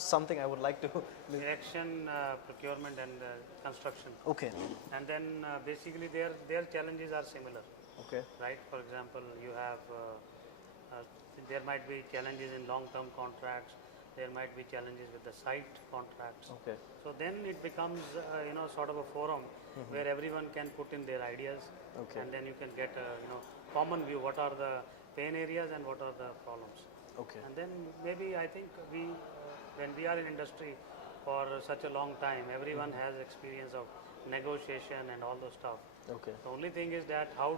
something I would like to. Erection, procurement, and construction. Okay. And then basically their challenges are similar. Okay. Right. For example, you have there might be challenges in long-term contracts. There might be challenges with the site contracts. Okay. So then it becomes sort of a forum where everyone can put in their ideas, Okay. and then you can get a common view. What are the pain areas and what are the problems? Okay. And then maybe I think when we are in industry for such a long time, everyone has experience of negotiation and all those stuff. Okay. The only thing is that how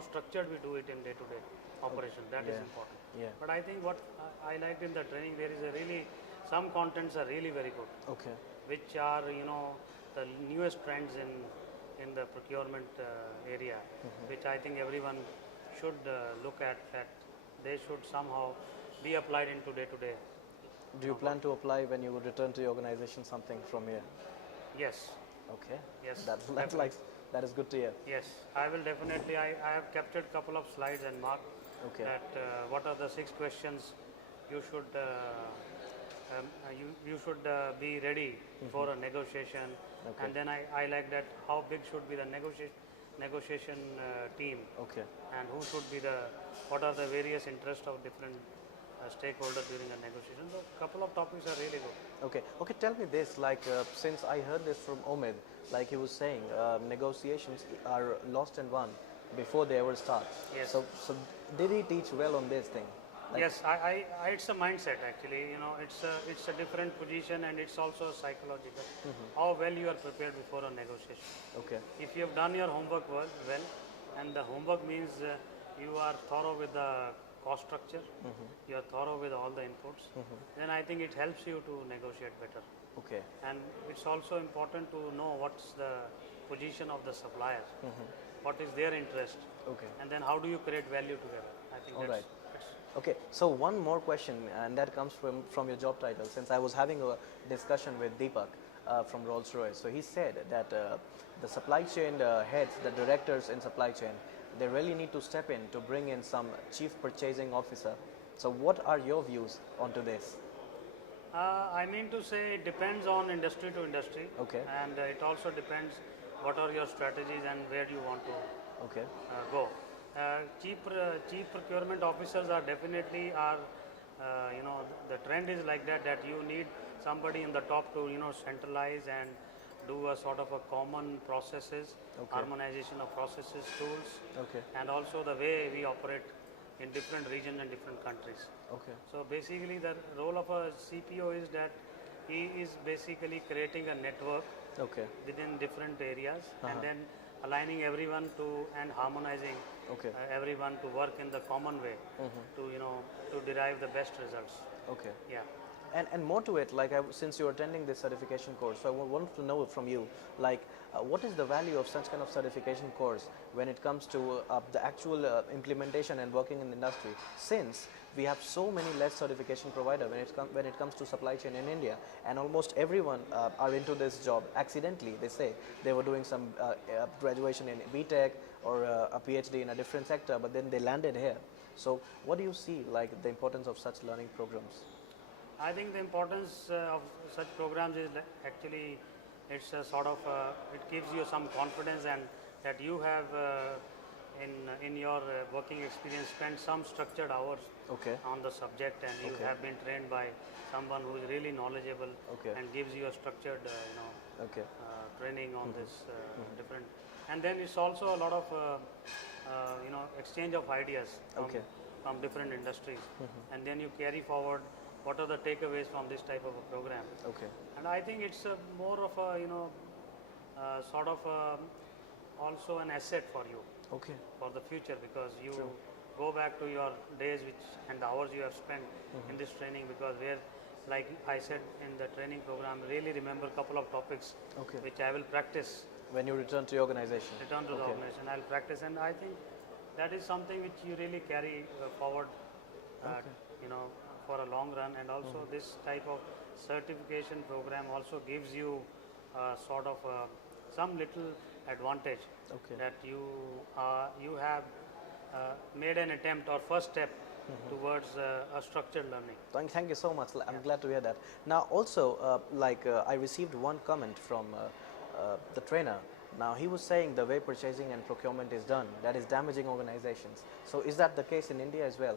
structured we do it in day-to-day operation. That is important. Yeah. But I think what I liked in the training, there is a really some contents are really very good. Okay. Which are the newest trends in the procurement area, which I think everyone should look at. That they should somehow be applied into day-to-day. Do you plan to apply when you would return to the organization something from here? Yes. Okay. Yes. That is good to hear. Yes, I will definitely. I have captured a couple of slides and marked that what are the 6 questions you should you should be ready for a negotiation, and then I like that how big should be the negotiation team, and who should be what are the various interests of different stakeholders during a negotiation. So a couple of topics are really good. Okay, tell me this, since I heard this from Omid, like he was saying, negotiations are lost and won before they ever start. Yes. So did he teach well on this thing? Yes, it's a mindset actually. It's a different position, and it's also psychological. How well you are prepared before a negotiation. Okay. If you have done your homework well, and the homework means you are thorough with the cost structure, you are thorough with all the inputs, then I think it helps you to negotiate better. Okay. And it's also important to know what's the position of the supplier, what is their interest, and then how do you create value together. I think all that's, right. Okay, so one more question, and that comes from your job title. Since I was having a discussion with Deepak from Rolls-Royce, so he said that the supply chain heads, the directors in supply chain, they really need to step in to bring in some chief purchasing officer. So what are your views onto this? I mean to say it depends on industry to industry, and it also depends what are your strategies and where do you want to go. Chief procurement officers are definitely the trend is like that you need somebody in the top to centralize and do a sort of a common processes, harmonization of processes, tools, and also the way we operate in different regions and different countries. So basically the role of a CPO is that he is basically creating a network within different areas, and then aligning everyone to and harmonizing everyone to work in the common way to derive the best results. Yeah. And more to it, since you're attending this certification course, so I want to know from you, what is the value of such kind of certification course when it comes to the actual implementation and working in the industry? Since we have so many less certification provider when it comes to supply chain in India, and almost everyone are into this job accidentally. They say they were doing some graduation in BTech or a PhD in a different sector, but then they landed here. So what do you see the importance of such learning programs? I think the importance of such programs is actually it's a sort of it gives you some confidence, and that you have in your working experience spent some structured hours on the subject, and you have been trained by someone who is really knowledgeable and gives you a structured training on this different. And then it's also a lot of exchange of ideas from different industries, and then you carry forward what are the takeaways from this type of a program. And I think it's more of a sort of also an asset for you for the future, because you go back to your days and the hours you have spent in this training, because where, like I said in the training program, really remember a couple of topics which I will practice when you return to your organization. The organization, I'll practice, and I think that is something which you really carry forward for a long run. And also this type of certification program also gives you sort of some little advantage that you have made an attempt or first step towards a structured learning. Thank you so much. I'm glad to hear that. Now, also, I received one comment from the trainer. Now, he was saying the way purchasing and procurement is done, that is damaging organizations. So, is that the case in India as well?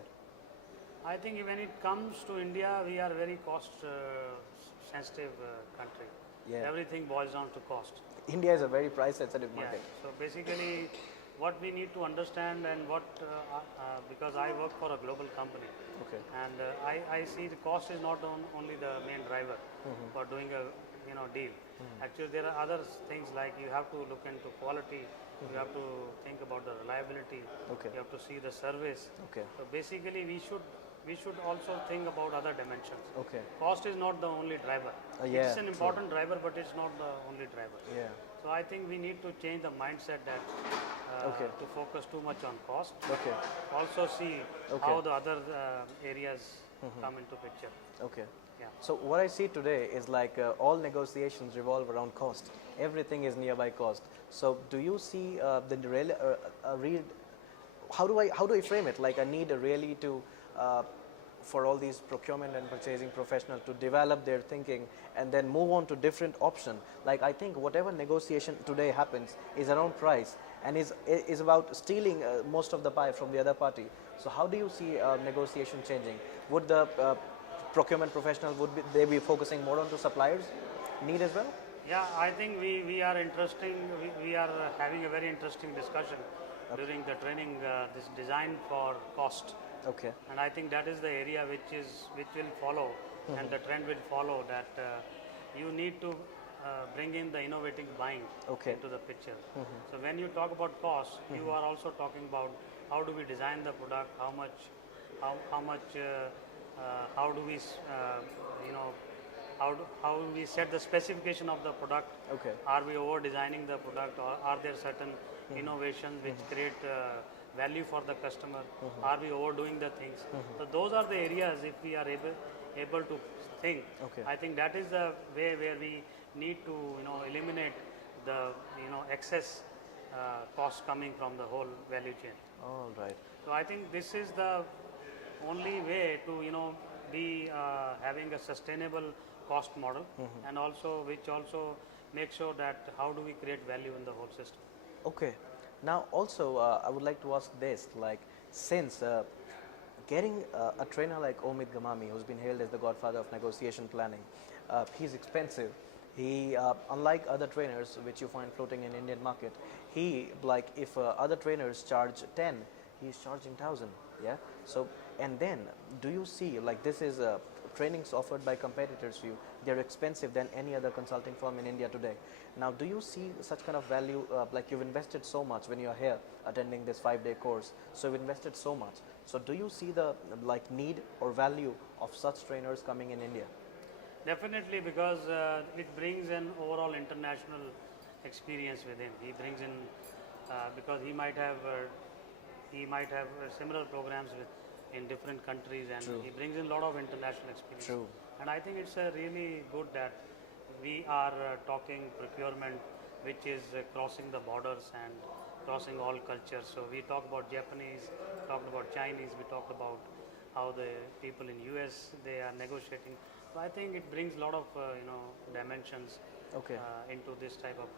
I think when it comes to India, we are very cost sensitive country. Yeah. Everything boils down to cost. India is a very price sensitive Yeah. market. So basically, what we need to understand and what, because I work for a global company, Okay. and I see the cost is not only the main driver for doing a deal. Actually, there are other things like you have to look into quality, you have to think about the reliability, Okay. you have to see the service. Okay. So basically, we should also think about other dimensions. Okay. Cost is not the only driver. Yeah, It's an important driver, but it's not the only driver. Yeah. So I think we need to change the mindset that Okay. to focus too much on cost. Okay. Also see Okay. how the other areas come into picture. Okay. Yeah. So what I see today is like all negotiations revolve around cost. Everything is nearby cost. So do you see the real, how do I frame it? Like I need really to for all these procurement and purchasing professionals to develop their thinking and then move on to different option. Like I think whatever negotiation today happens is around price and is about stealing most of the pie from the other party. So how do you see negotiation changing? Would the procurement professional they be focusing more onto suppliers need as well? Yeah, I think we are we are having a very interesting discussion during the training, this design for cost. Okay. And I think that is the area which will follow, and the trend will follow, that you need to bring in the innovative buying into the picture. So when you talk about cost, you are also talking about how do we design the product, how do we how do we set the specification of the product? Okay. Are we over designing the product, or are there certain innovations which create value for the customer? Are we overdoing the things? So those are the areas, if we are able to think, I think that is the way where we need to eliminate the excess cost coming from the whole value chain. All right. So I think this is the only way to be having a sustainable cost model, and also which also make sure that how do we create value in the whole system. Okay. Now also I would like to ask this, like since getting a trainer like Omid Gamami, who's been hailed as the godfather of negotiation planning, he's expensive. He, unlike other trainers which you find floating in Indian market, he, like if other trainers charge 10, he's charging 1,000. Yeah. So, and then do you see, like this is trainings offered by competitors to you, they're expensive than any other consulting firm in India today. Now, do you see such kind of value, like you've invested so much when you're here attending this 5-day course, so you've invested so much. So do you see the like need or value of such trainers coming in India? Definitely, because it brings an overall international experience with him. He brings in, because he might have similar programs in different countries, and he brings in a lot of international experience. True. And I think it's really good that we are talking procurement, which is crossing the borders and crossing all cultures. So we talk about Japanese, talked about Chinese, we talked about how the people in US they are negotiating. So I think it brings a lot of dimensions into this type of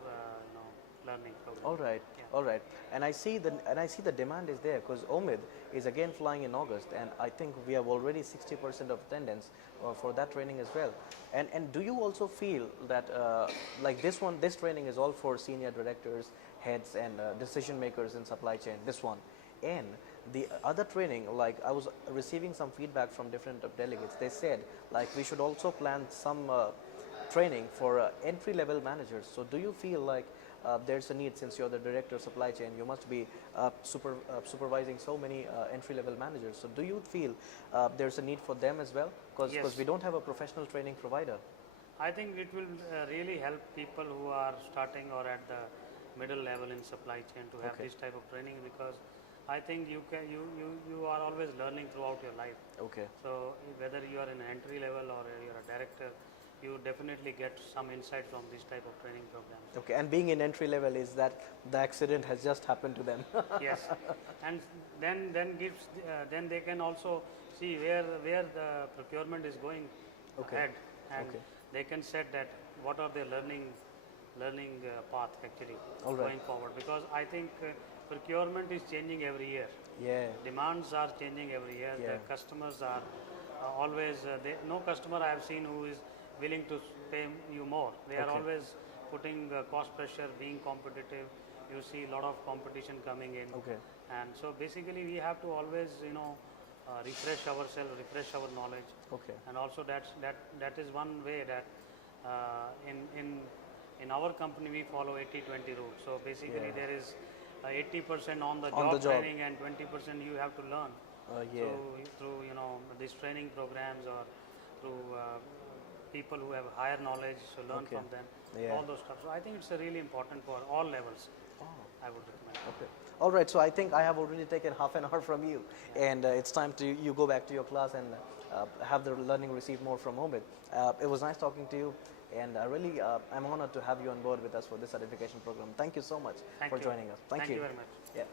learning program. All right, all right. And I see the demand is there because Omid is again flying in August, and I think we have already 60% of attendance for that training as well. And do you also feel that like this training is all for senior directors, heads, and decision makers in supply chain? This one, and the other training, like I was receiving some feedback from different delegates. They said like we should also plan some training for entry-level managers. So do you feel like there's a need, since you're the director of supply chain, you must be supervising so many entry-level managers. So do you feel there's a need for them as well? Because we don't have a professional training provider. I think it will really help people who are starting or at the middle level in supply chain to have this type of training, because I think you are always learning throughout your life. Okay. So whether you are in entry level or you're a director, you definitely get some insight from this type of training programs. Okay, and being in entry level is that the accident has just happened to them. Yes, and then they can also see where the procurement is going Okay. ahead, and Okay. they can set that what are their learning path actually All right. going forward, because I think procurement is changing every year. Yeah. Demands are changing every year. Yeah. The customers are always, no customer I have seen who is willing to pay you more. They are Okay. always putting cost pressure, being competitive. You see a lot of competition coming in. Okay. And so basically we have to always, refresh ourselves, refresh our knowledge. Okay. And also that is one way that in our company we follow 80-20 rule. So basically Yeah. there is 80% on the On job the job. training and 20% you have to learn Yeah. through these training programs, or through people who have higher knowledge, so learn Okay. from them. Yeah. All those stuff. So I think it's really important for all levels. Oh. I would recommend. Okay. All right. So I think I have already taken half an hour from you, and it's time to you go back to your class and have the learning receive more from Omid. It was nice talking to you, and I really I'm honored to have you on board with us for this certification program. Thank you so much Thank for you. joining us. Thank you. Very much. Yeah.